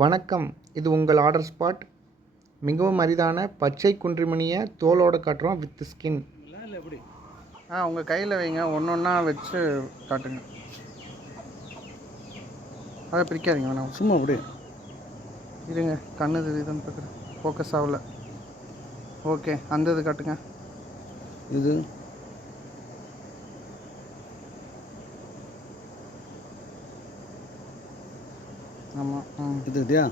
வணக்கம், இது உங்கள் ஆர்டர் ஸ்பாட். மிகவும் அரிதான பச்சை குன்றிமணியை தோலோடு காட்டுறோம் வித் ஸ்கின். இல்லை எப்படி உங்கள் கையில் வைங்க, ஒன்று ஒன்றா வச்சு காட்டுங்க. அதை பிரிக்காதீங்க வேணாம், சும்மா அப்படி இருங்க. கண்ணு இதுன்னு பார்க்குறேன், ஃபோக்கஸ் ஆகல. ஓகே, அந்த இது காட்டுங்க. இது ஆமாம், இது இல்லையா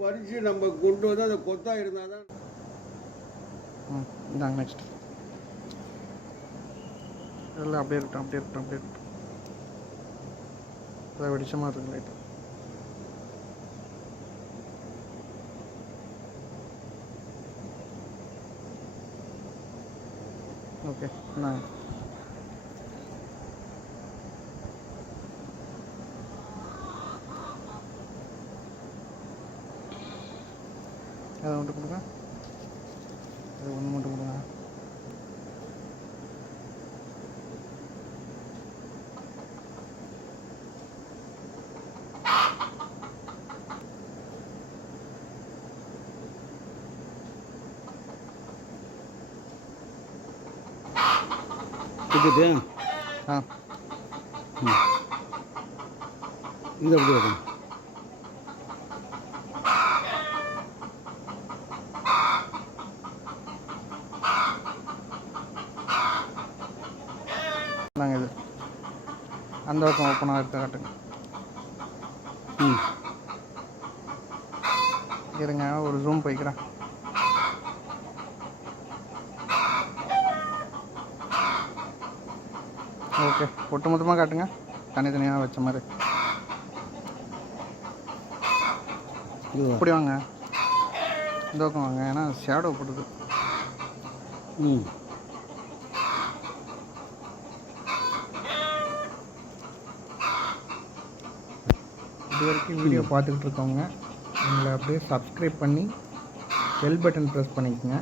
பறிச்சு நம்ம கொண்டு வந்து அந்த கொத்தா இருந்தால் தான். இந்தாங்க நெக்ஸ்ட். இல்லை அப்படியே இருக்கட்டும். அதை வெடிச்ச மாதிரி இருக்கு லைட்டு. ஓகே, இந்தாங்க. அதை மட்டும் கொடுங்க, அது ஒன்று மட்டும் கொடுங்க. இது இல்லையா இது அப்படி வரும். நாங்கள் இது அந்த பக்கம் ஓப்பனாக இருக்க காட்டுங்க. இருங்க, ஒரு ஜூம் போய்க்கிறேன். ஓகே, ஒட்டு மொத்தமாக காட்டுங்க, தனித்தனியாக வச்ச மாதிரி. இப்படி வாங்க, இந்த பக்கம் வாங்க, ஏன்னா ஷேடோ போடுது. இது வரைக்கும் வீடியோ பார்த்துக்கிட்டு இருக்கவங்க எங்களை அப்படியே சப்ஸ்கிரைப் பண்ணி பெல் பட்டன் ப்ரெஸ் பண்ணிக்கோங்க.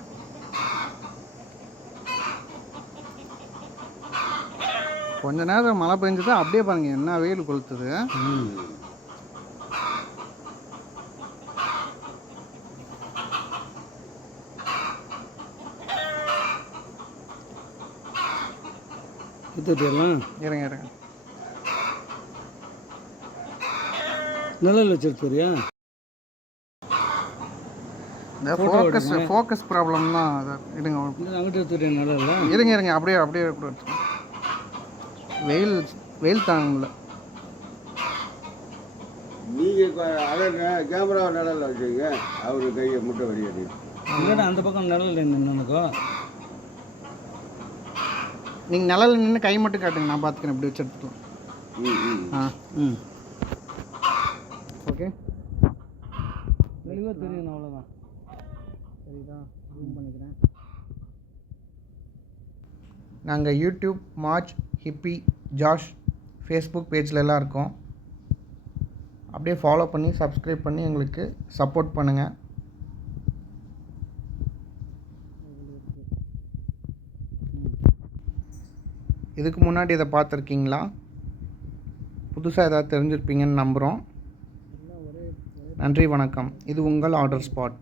கொஞ்ச நேரம் மழை பெஞ்சது, அப்படியே பாருங்கள் என்ன வெயில் கொளுத்துது. இருங்க நிழல் வச்சிருக்கியா? இந்த ஃபோக்கஸ் ப்ராப்ளம் தான். அதை இருங்க, அங்கிட்ட எடுத்துக்கிட்டே நிழல். இருங்க, அப்படியே கூட வெயில் தாங்கல. நீங்கள் அதை கேமராவை நிழல் வச்சுங்க, அவரு கையை முட்டை வடியாடி. இல்லைன்னா அந்த பக்கம் நிழல் நின்றுக்கோ. நீங்கள் நிழல் நின்று கை மட்டும் காட்டுங்க, நான் பார்த்துக்கிறேன். இப்படி வச்சு எடுத்துக்கலாம். ஓகே, தெளிவாக தெரியும், அவ்வளோதான். சரிதான், ஜூம் பண்ணிக்கிறேன். நாங்கள் யூடியூப், மார்ச், ஹிப்பி, ஜாஷ், ஃபேஸ்புக் பேஜ்லலாம் இருக்கோம். அப்படியே ஃபாலோ பண்ணி சப்ஸ்கிரைப் பண்ணி எங்களுக்கு சப்போர்ட் பண்ணுங்கள். இதுக்கு முன்னாடி இதை பார்த்துருக்கீங்களா? புதுசாக ஏதாவது தெரிஞ்சிருப்பீங்கன்னு நம்புகிறோம். நன்றி, வணக்கம். இது உங்கள் ஆர்டர் ஸ்பாட்.